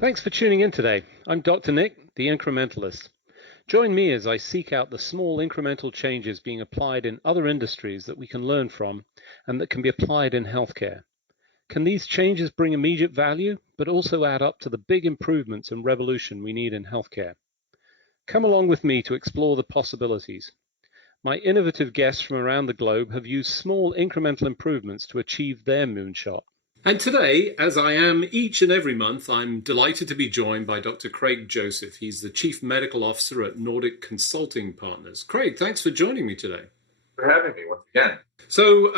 Thanks for tuning in today. I'm Dr. Nick, the Incrementalist. Join me as I seek out the small incremental changes being applied in other industries that we can learn from and that can be applied in healthcare. Can these changes bring immediate value, but also add up to the big improvements and revolution we need in healthcare? Come along with me to explore the possibilities. My innovative guests from around the globe have used small incremental improvements to achieve their moonshot. And today, as I am each and every month, I'm delighted to be joined by Dr. Craig Joseph. He's the Chief Medical Officer at Nordic Consulting Partners. Craig, thanks for joining me today. For having me once again. So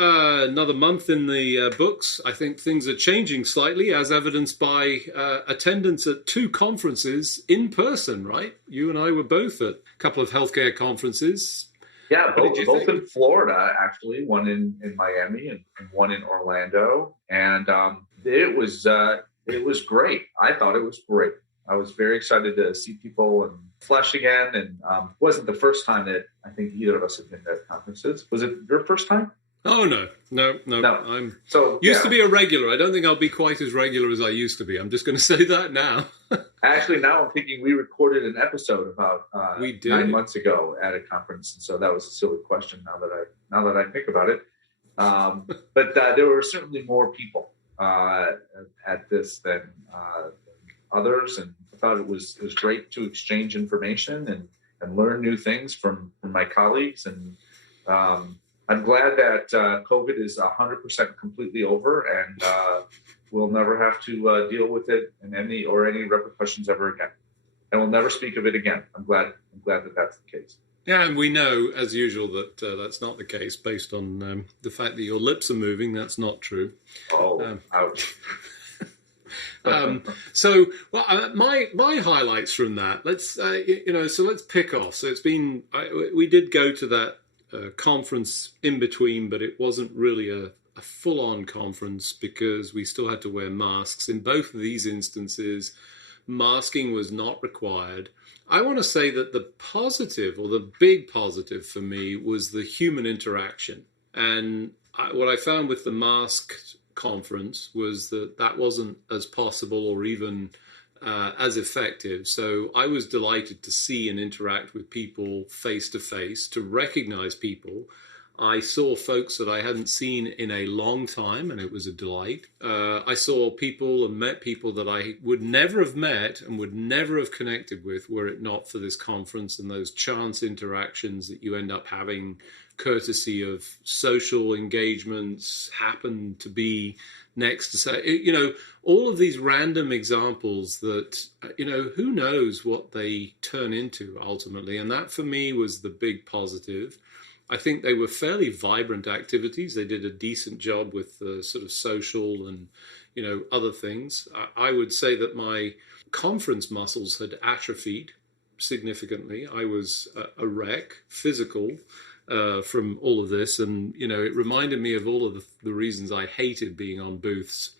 another month in the books. I think things are changing slightly, as evidenced by attendance at 2 conferences in person, right? You and I were both at a couple of healthcare conferences. Yeah, both in Florida, actually, one in Miami and one in Orlando. And it was great. I thought it was great. I was very excited to see people in flesh again. And it wasn't the first time that I think either of us had been at conferences. Was it your first time? Oh, no. I'm to be a regular. I don't think I'll be quite as regular as I used to be. I'm just going to say that now. Actually, now I'm thinking we recorded an episode about 9 months ago at a conference, and so that was a silly question. Now that I think about it, but there were certainly more people at this than others, and I thought it was great to exchange information and learn new things from my colleagues. And I'm glad that COVID is 100% completely over, and we'll never have to deal with it in any repercussions ever again. And we'll never speak of it again. I'm glad that that's the case. Yeah, and we know, as usual, that that's not the case based on the fact that your lips are moving. That's not true. Oh, ouch. So, my highlights from that. Let's let's pick off. So we did go to that conference in between, but it wasn't really a full-on conference because we still had to wear masks. In both of these instances, masking was not required. I want to say that the positive, or the big positive for me, was the human interaction. And what I found with the masked conference was that wasn't as possible or even as effective. So I was delighted to see and interact with people face to face, to recognize people. I saw folks that I hadn't seen in a long time, and it was a delight. I saw people and met people that I would never have met and would never have connected with were it not for this conference and those chance interactions that you end up having courtesy of social engagements happen to be next to say, all of these random examples that, who knows what they turn into ultimately. And that for me was the big positive. I think they were fairly vibrant activities. They did a decent job with the sort of social and, other things. I would say that my conference muscles had atrophied significantly. I was a wreck, physical, from all of this. And, it reminded me of all of the reasons I hated being on booths,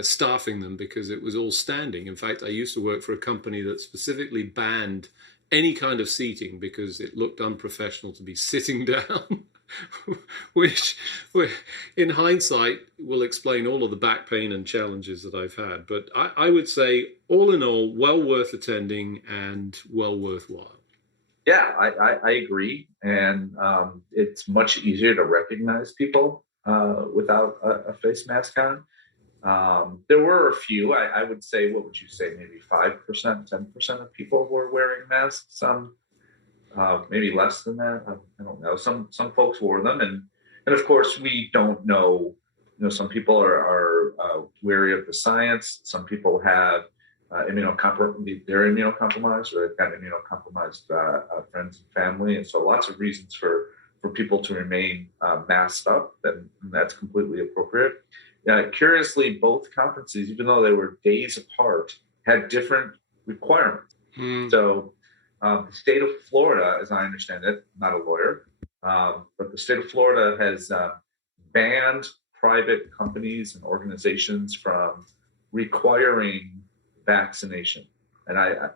staffing them, because it was all standing. In fact, I used to work for a company that specifically banned any kind of seating because it looked unprofessional to be sitting down, which in hindsight will explain all of the back pain and challenges that I've had. But I would say, all in all, well worth attending and well worthwhile. Yeah, I agree. And it's much easier to recognize people without a face mask on. There were a few, I would say, what would you say, maybe 5%, 10% of people were wearing masks, maybe less than that. I don't know. Some folks wore them. And of course, we don't know, some people are wary of the science. Some people have they're immunocompromised, or they've got immunocompromised friends and family. And so lots of reasons for people to remain masked up, and that's completely appropriate. Curiously, both conferences, even though they were days apart, had different requirements. So the state of Florida, as I understand it, I'm not a lawyer, but the state of Florida has banned private companies and organizations from requiring vaccination. And I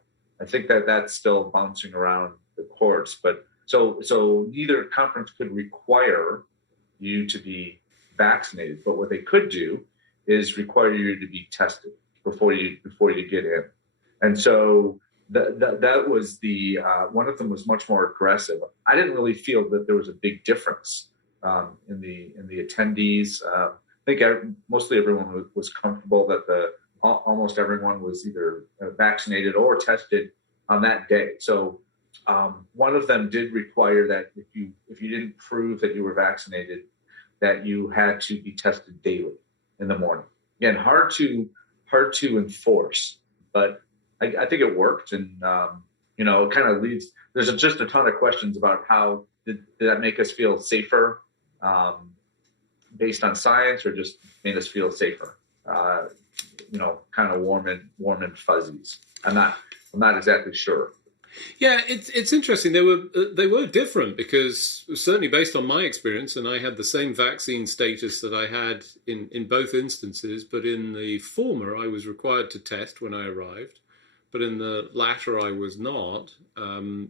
think that that's still bouncing around the courts. But so neither conference could require you to be vaccinated, but what they could do is require you to be tested before you get in. And so that was the one of them was much more aggressive. I didn't really feel that there was a big difference in the attendees. I think mostly everyone was comfortable that almost everyone was either vaccinated or tested on that day. So one of them did require that if you didn't prove that you were vaccinated, that you had to be tested daily in the morning. Again, hard to enforce, but I think it worked, and it kind of leads. There's just a ton of questions about how did that make us feel safer, based on science, or just made us feel safer. Kind of warm and fuzzies. I'm not exactly sure. Yeah, it's interesting. They were different because certainly based on my experience, and I had the same vaccine status that I had in both instances, but in the former I was required to test when I arrived, but in the latter I was not,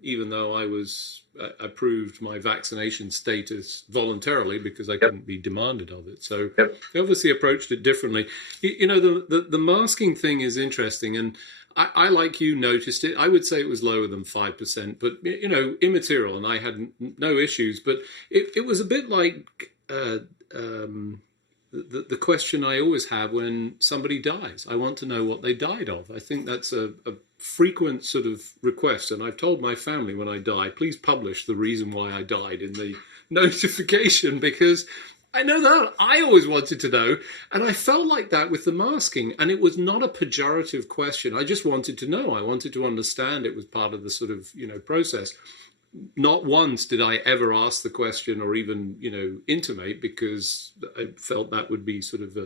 even though I proved my vaccination status voluntarily because I couldn't be demanded of it. So they obviously approached it differently. The masking thing is interesting, and I, like you, noticed it. I would say it was lower than 5%, but, immaterial, and I had no issues. But it was a bit like the question I always have when somebody dies. I want to know what they died of. I think that's a frequent sort of request. And I've told my family when I die, please publish the reason why I died in the notification, because I know that I always wanted to know, and I felt like that with the masking, and it was not a pejorative question. I just wanted to know. I wanted to understand it was part of the sort of, process. Not once did I ever ask the question or even, intimate, because I felt that would be sort of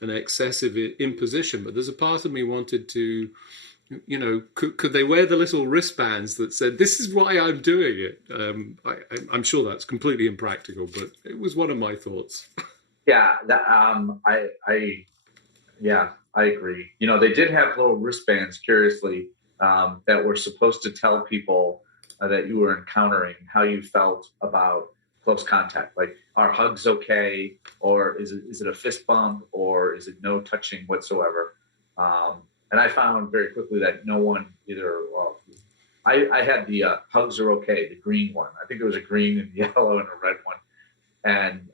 an excessive imposition. But there's a part of me wanted to, could they wear the little wristbands that said, this is why I'm doing it? I'm sure that's completely impractical, but it was one of my thoughts. Yeah, I agree. They did have little wristbands, curiously, that were supposed to tell people that you were encountering how you felt about close contact. Like, are hugs okay? Or is it a fist bump? Or is it no touching whatsoever? And I found very quickly that no one either. I had the hugs are okay, the green one. I think there was a green and yellow and a red one, and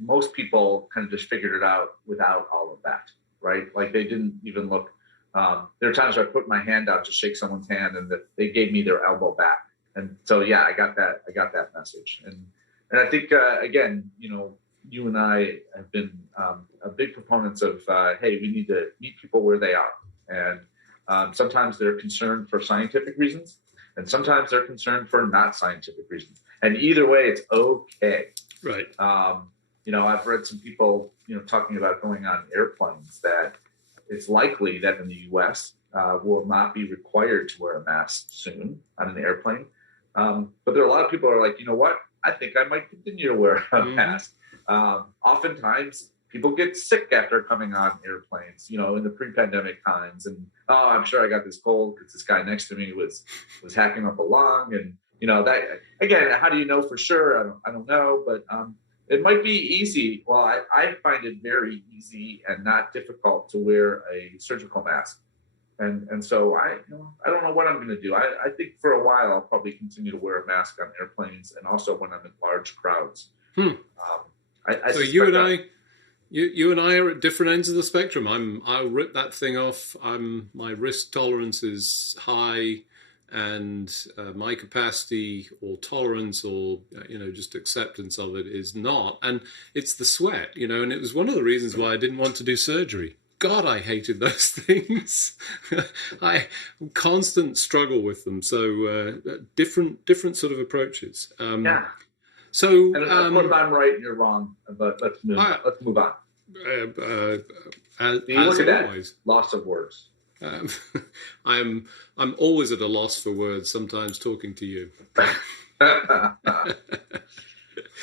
most people kind of just figured it out without all of that, right? Like, they didn't even look. There are times where I put my hand out to shake someone's hand, and that they gave me their elbow back, and so I got that message, and I think again, you and I have been a big proponents of, hey, we need to meet people where they are. And sometimes they're concerned for scientific reasons, and sometimes they're concerned for not scientific reasons. And either way, it's okay. Right. I've read some people, talking about going on airplanes, that it's likely that in the U.S. Will not be required to wear a mask soon on an airplane. But there are a lot of people who are like, you know what? I think I might continue to wear a mask. Oftentimes people get sick after coming on airplanes, in the pre-pandemic times, and I'm sure I got this cold because this guy next to me was hacking up a lung, and that, again, how do you know for sure? I don't know, but it might be easy. Well, I find it very easy and not difficult to wear a surgical mask, and so I don't know what I'm going to do. I think for a while I'll probably continue to wear a mask on airplanes, and also when I'm in large crowds. So you and I are at different ends of the spectrum. I'll rip that thing off. My risk tolerance is high, and my capacity or tolerance or just acceptance of it is not. And it's the sweat, and it was one of the reasons why I didn't want to do surgery. God, I hated those things. I constant struggle with them. So different sort of approaches. Yeah. So, and of course, I'm right and you're wrong, but let's move on. Look at that, loss of words. I'm always at a loss for words, sometimes talking to you.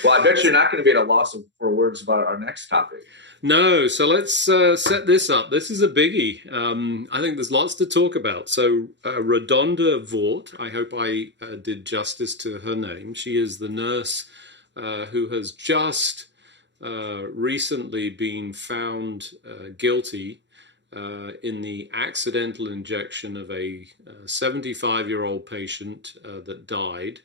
Well, I bet you're not going to be at a loss for words about our next topic. No, so let's set this up. This is a biggie. I think there's lots to talk about. So Redonda Vort, I hope I did justice to her name. She is the nurse who has just recently been found guilty in the accidental injection of a 75-year-old patient that died.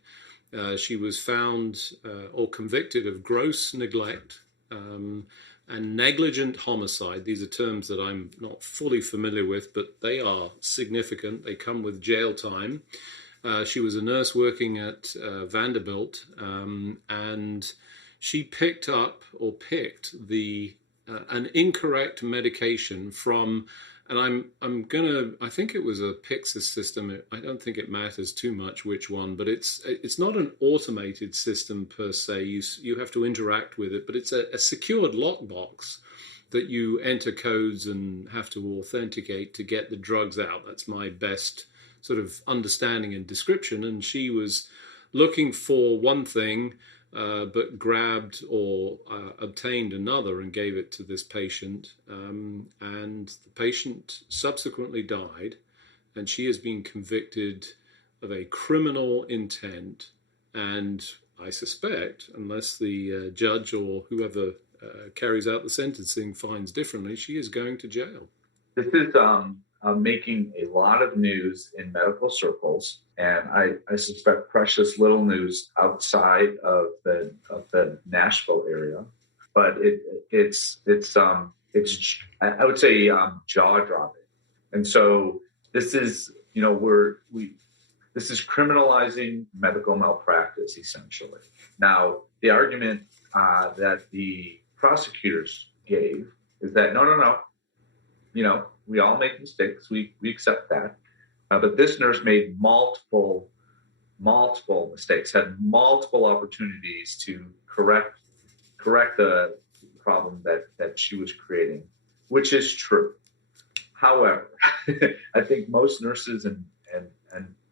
She was found or convicted of gross neglect and negligent homicide. These are terms that I'm not fully familiar with, but they are significant. They come with jail time. She was a nurse working at Vanderbilt, and she picked an incorrect medication from, and I think it was a Pyxis system. I don't think it matters too much which one, but it's not an automated system per se. You have to interact with it, but it's a secured lockbox that you enter codes and have to authenticate to get the drugs out. That's my best sort of understanding and description. And she was looking for one thing, but grabbed or obtained another and gave it to this patient. And the patient subsequently died, and she has been convicted of a criminal intent. And I suspect, unless the judge or whoever carries out the sentencing finds differently, she is going to jail. This is making a lot of news in medical circles, and I suspect precious little news outside of the Nashville area. But it's I would say jaw dropping. And so this is this is criminalizing medical malpractice essentially. Now the argument that the prosecutors gave is that no, we all make mistakes. We accept that. But this nurse made multiple mistakes, had multiple opportunities to correct the problem that she was creating, which is true. However, I think most nurses and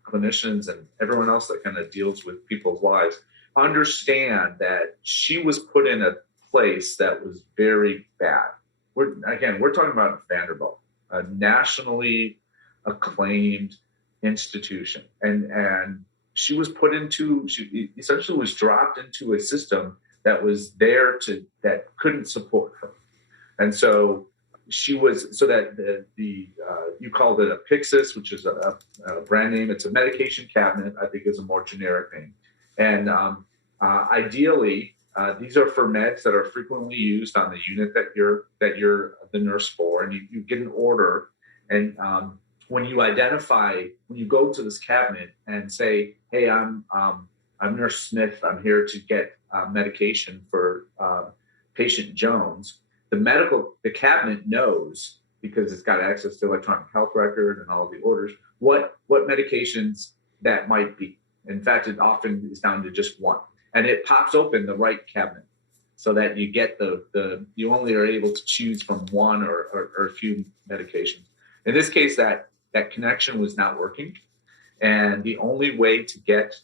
clinicians and everyone else that kind of deals with people's lives understand that she was put in a place that was very bad. We're talking about Vanderbilt, a nationally acclaimed institution, and she essentially was dropped into a system that was that couldn't support her, and so she was you called it a Pyxis, which is a brand name. It's a medication cabinet, I think is a more generic name, and ideally. These are for meds that are frequently used on the unit that you're the nurse for, and you get an order. And when you go to this cabinet and say, "Hey, I'm Nurse Smith. I'm here to get medication for patient Jones," the cabinet knows, because it's got access to electronic health record and all of the orders, what medications that might be. In fact, it often is down to just one. And it pops open the right cabinet so that you get you only are able to choose from one or a few medications. In this case, that connection was not working. And the only way to get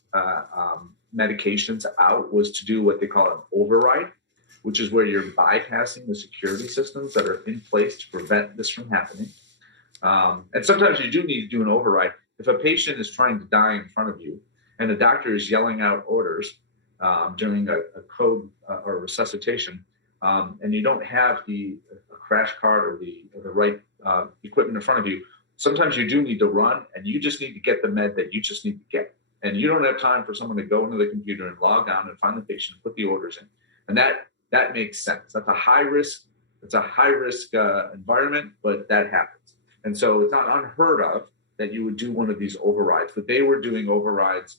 medications out was to do what they call an override, which is where you're bypassing the security systems that are in place to prevent this from happening. And sometimes you do need to do an override. If a patient is trying to die in front of you and the doctor is yelling out orders, during a code or resuscitation, and you don't have a crash cart or the right equipment in front of you, sometimes you do need to run, and you just need to get the med that you just need to get. And you don't have time for someone to go into the computer and log on and find the patient and put the orders in. And that makes sense. That's a high risk. It's a high risk environment, but that happens. And so it's not unheard of that you would do one of these overrides, but they were doing overrides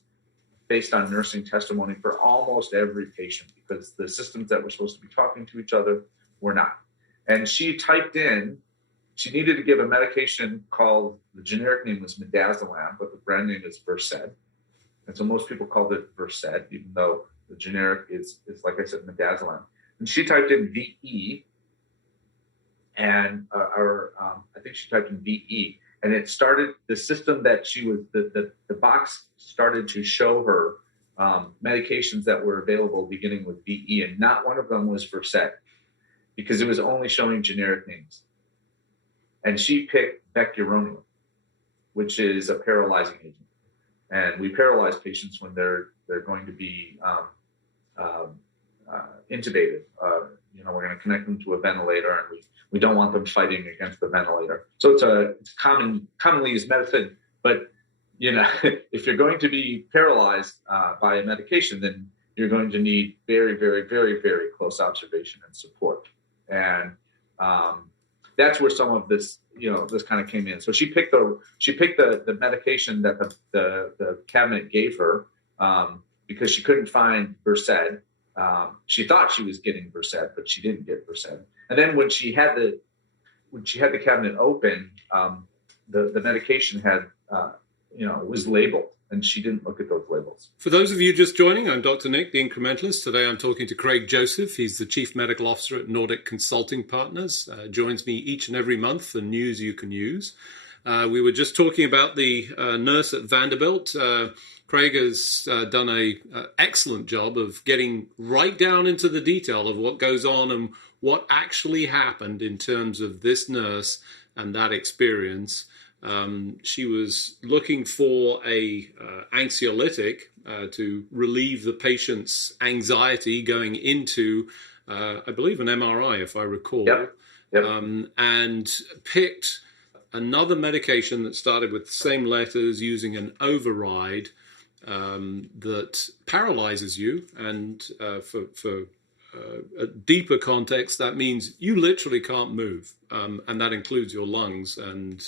based on nursing testimony for almost every patient, because the systems that were supposed to be talking to each other were not. And she typed in, she needed to give a medication called, the generic name was midazolam, but the brand name is Versed. And so most people called it Versed, even though the generic is like I said, midazolam. And she typed in VE, and I think she typed in VE. And it started, the system that she was, the box started to show her medications that were available beginning with VE, and not one of them was Versed, because it was only showing generic names. And she picked vecuronium, which is a paralyzing agent. And we paralyze patients when they're going to be intubated. We're going to connect them to a ventilator, and we don't want them fighting against the ventilator. So it's commonly used medicine. But if you're going to be paralyzed by a medication, then you're going to need very, very, very, very close observation and support. And that's where some of this, this kind of came in. So she picked the medication that the cabinet gave her because she couldn't find Versed. She thought she was getting Versed, but she didn't get Versed. And then when she had the cabinet open, the medication had was labeled, and she didn't look at those labels. For those of you just joining, I'm Dr. Nick, the Incrementalist. Today I'm talking to Craig Joseph. He's the Chief Medical Officer at Nordic Consulting Partners. Joins me each and every month for news you can use. We were just talking about the nurse at Vanderbilt. Craig has done an excellent job of getting right down into the detail of what goes on and what actually happened in terms of this nurse and that experience. She was looking for a anxiolytic to relieve the patient's anxiety going into, I believe, an MRI, if I recall. Yep. And picked another medication that started with the same letters using an override that paralyzes you. And for a deeper context, that means you literally can't move, and that includes your lungs, and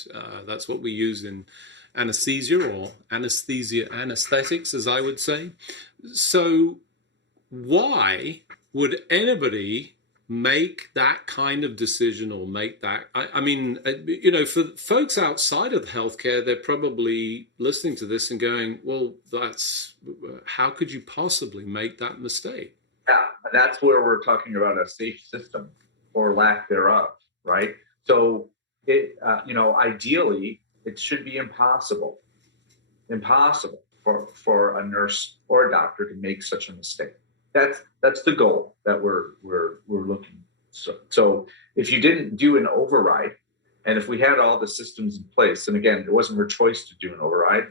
that's what we use in anesthesia or anesthetics, as I would say. So why would anybody make that kind of decision or make that? I mean, for folks outside of healthcare, they're probably listening to this and going, well, how could you possibly make that mistake? Yeah, that's where we're talking about a safe system or lack thereof, right? So ideally, it should be impossible for a nurse or a doctor to make such a mistake. That's the goal that we're looking. So if you didn't do an override, and if we had all the systems in place, and again, it wasn't her choice to do an override,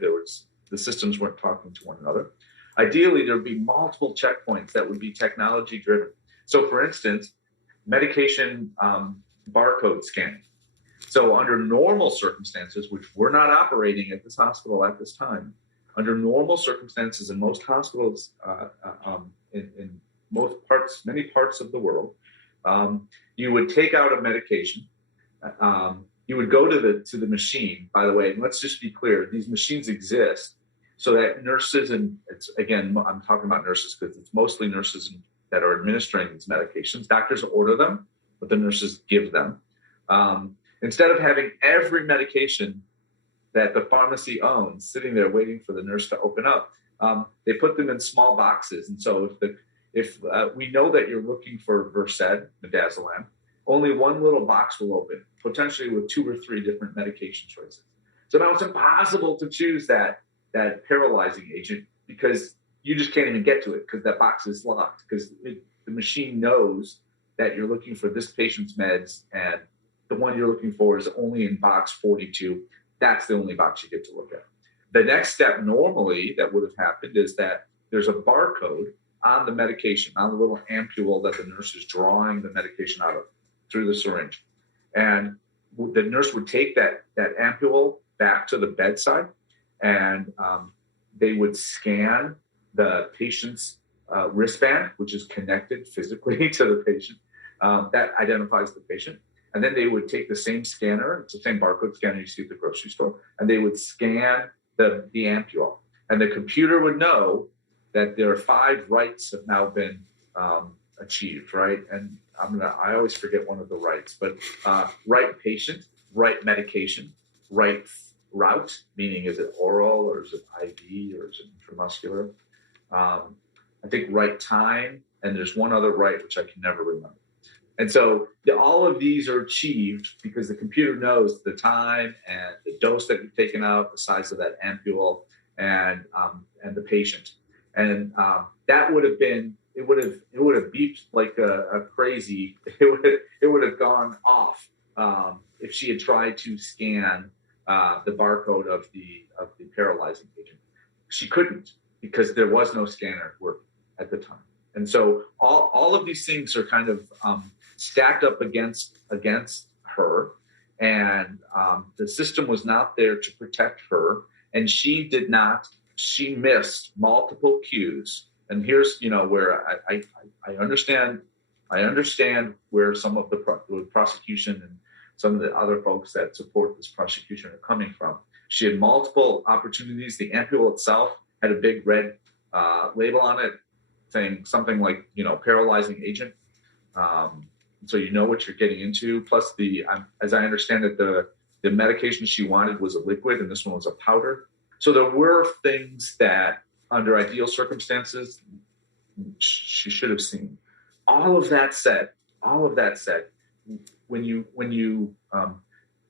the systems weren't talking to one another. Ideally, there would be multiple checkpoints that would be technology driven. So for instance, medication barcode scanning. So under normal circumstances, which we're not operating at this hospital at this time, under normal circumstances in most hospitals in many parts of the world, you would take out a medication. You would go to the machine, by the way, and let's just be clear, these machines exist so that nurses, and I'm talking about nurses because it's mostly nurses that are administering these medications. Doctors order them, but the nurses give them. Instead of having every medication that the pharmacy owns sitting there waiting for the nurse to open up, they put them in small boxes. And so if we know that you're looking for Versed, midazolam, only one little box will open, potentially with 2 or 3 different medication choices. So now it's impossible to choose that paralyzing agent because you just can't even get to it because that box is locked because the machine knows that you're looking for this patient's meds and the one you're looking for is only in box 42. That's the only box you get to look at. The next step normally that would have happened is that there's a barcode on the medication, on the little ampule that the nurse is drawing the medication out of through the syringe. And the nurse would take that ampule back to the bedside and they would scan the patient's wristband, which is connected physically to the patient, that identifies the patient. And then they would take the same scanner, it's the same barcode scanner you see at the grocery store, and they would scan the ampule. And the computer would know that there are 5 rights have now been achieved, right? And I always forget one of the rights, but right patient, right medication, right route, meaning is it oral or is it IV or is it intramuscular? I think right time, and there's one other right, which I can never remember. And so all of these are achieved because the computer knows the time and the dose that you've taken out, the size of that ampule, and the patient. And that would have been, it would have beeped like a crazy. It would have gone off if she had tried to scan the barcode of the paralyzing agent. She couldn't because there was no scanner working at the time. And so all of these things are kind of stacked up against her, and the system was not there to protect her, and she missed multiple cues. And here's where I understand where some of the prosecution and some of the other folks that support this prosecution are coming from. She had multiple opportunities. The ampule itself had a big red label on it saying something like, paralyzing agent. So you know what you're getting into. Plus, as I understand it, the medication she wanted was a liquid, and this one was a powder. So there were things that, under ideal circumstances, she should have seen. All of that said, when you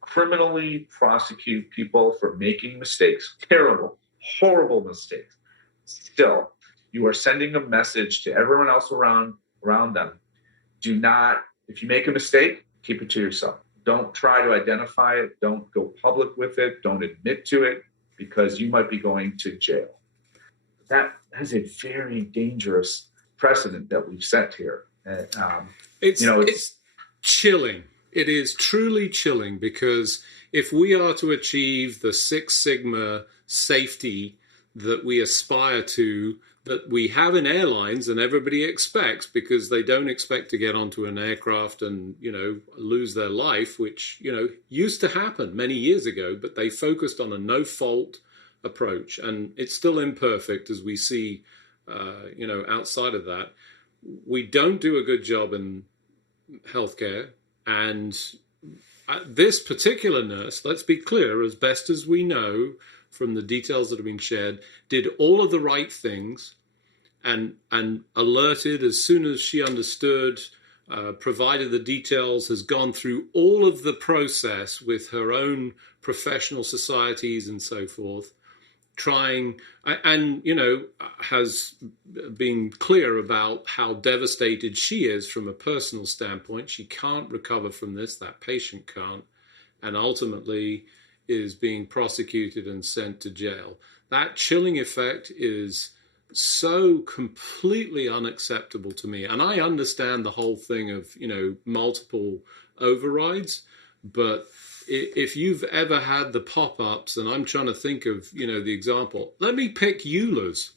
criminally prosecute people for making mistakes, terrible, horrible mistakes, still, you are sending a message to everyone else around them. Do not, if you make a mistake, keep it to yourself. Don't try to identify it. Don't go public with it. Don't admit to it, because you might be going to jail. That is a very dangerous precedent that we've set here. It's chilling. It is truly chilling, because if we are to achieve the Six Sigma safety that we aspire to, that we have in airlines and everybody expects, because they don't expect to get onto an aircraft and, lose their life, which, used to happen many years ago, but they focused on a no-fault approach. And it's still imperfect, as we see, outside of that. We don't do a good job in healthcare. And this particular nurse, let's be clear, as best as we know from the details that have been shared, did all of the right things and alerted as soon as she understood, provided the details, has gone through all of the process with her own professional societies and so forth, trying, and, has been clear about how devastated she is from a personal standpoint. She can't recover from this, that patient can't, and ultimately is being prosecuted and sent to jail. That chilling effect is so completely unacceptable to me. And I understand the whole thing of, multiple overrides, but if you've ever had the pop-ups, and I'm trying to think of, the example, let me pick EULA's,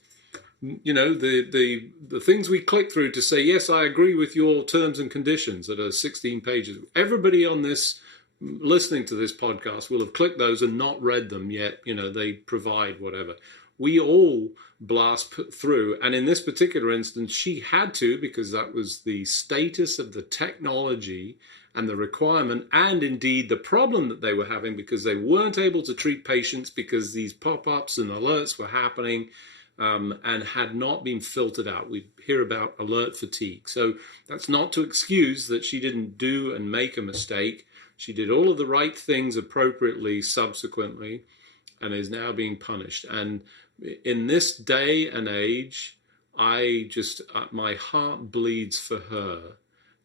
the things we click through to say, yes, I agree with your terms and conditions that are 16 pages. Everybody on this listening to this podcast will have clicked those and not read them yet. They provide whatever. We all blast through. And in this particular instance, she had to, because that was the status of the technology and the requirement, and indeed the problem that they were having, because they weren't able to treat patients because these pop-ups and alerts were happening and had not been filtered out. We hear about alert fatigue. So that's not to excuse that she didn't do and make a mistake. She did all of the right things appropriately subsequently and is now being punished. And in this day and age, my heart bleeds for her,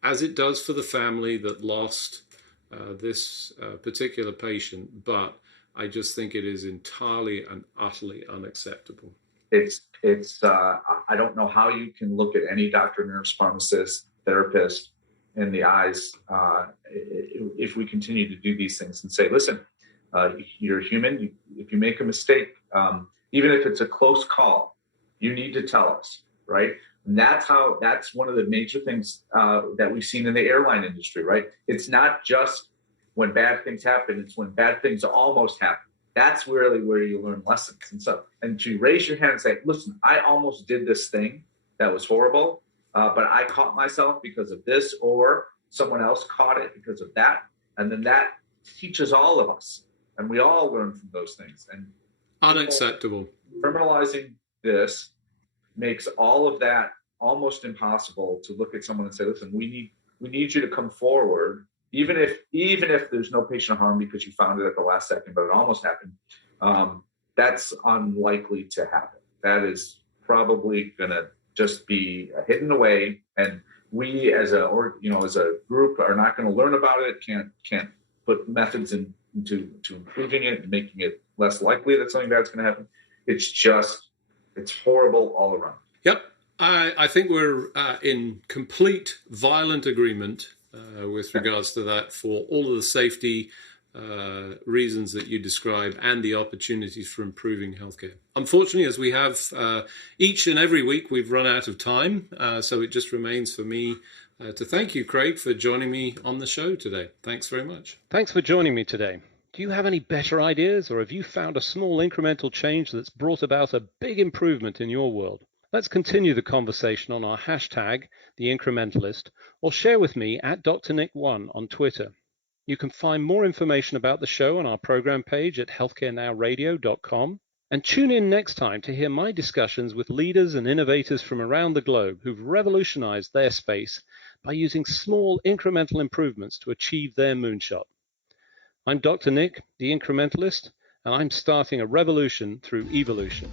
as it does for the family that lost this particular patient. But I just think it is entirely and utterly unacceptable. I don't know how you can look at any doctor, nurse, pharmacist, therapist in the eyes if we continue to do these things and say, listen, you're human. If you make a mistake, even if it's a close call, you need to tell us, right? And that's one of the major things that we've seen in the airline industry, right? It's not just when bad things happen, it's when bad things almost happen. That's really where you learn lessons. And to raise your hand and say, listen, I almost did this thing that was horrible, but I caught myself because of this, or someone else caught it because of that. And then that teaches all of us. And we all learn from those things. And unacceptable. Criminalizing this makes all of that almost impossible, to look at someone and say, listen, we need you to come forward, even if there's no patient harm because you found it at the last second, but it almost happened. That's unlikely to happen. That is probably going to just be hidden away. And we as a group are not going to learn about it, can't put methods into improving it and making it less likely that something bad's going to happen. It's horrible all around. Yep. I think we're in complete violent agreement with regards to that for all of the safety reasons that you describe and the opportunities for improving healthcare. Unfortunately, as we have each and every week, we've run out of time. So it just remains for me to thank you, Craig, for joining me on the show today. Thanks very much. Thanks for joining me today. Do you have any better ideas, or have you found a small incremental change that's brought about a big improvement in your world? Let's continue the conversation on our hashtag, the Incrementalist, or share with me at Dr. Nick1 on Twitter. You can find more information about the show on our program page at healthcarenowradio.com. And tune in next time to hear my discussions with leaders and innovators from around the globe who've revolutionized their space by using small incremental improvements to achieve their moonshot. I'm Dr. Nick, the Incrementalist, and I'm starting a revolution through evolution.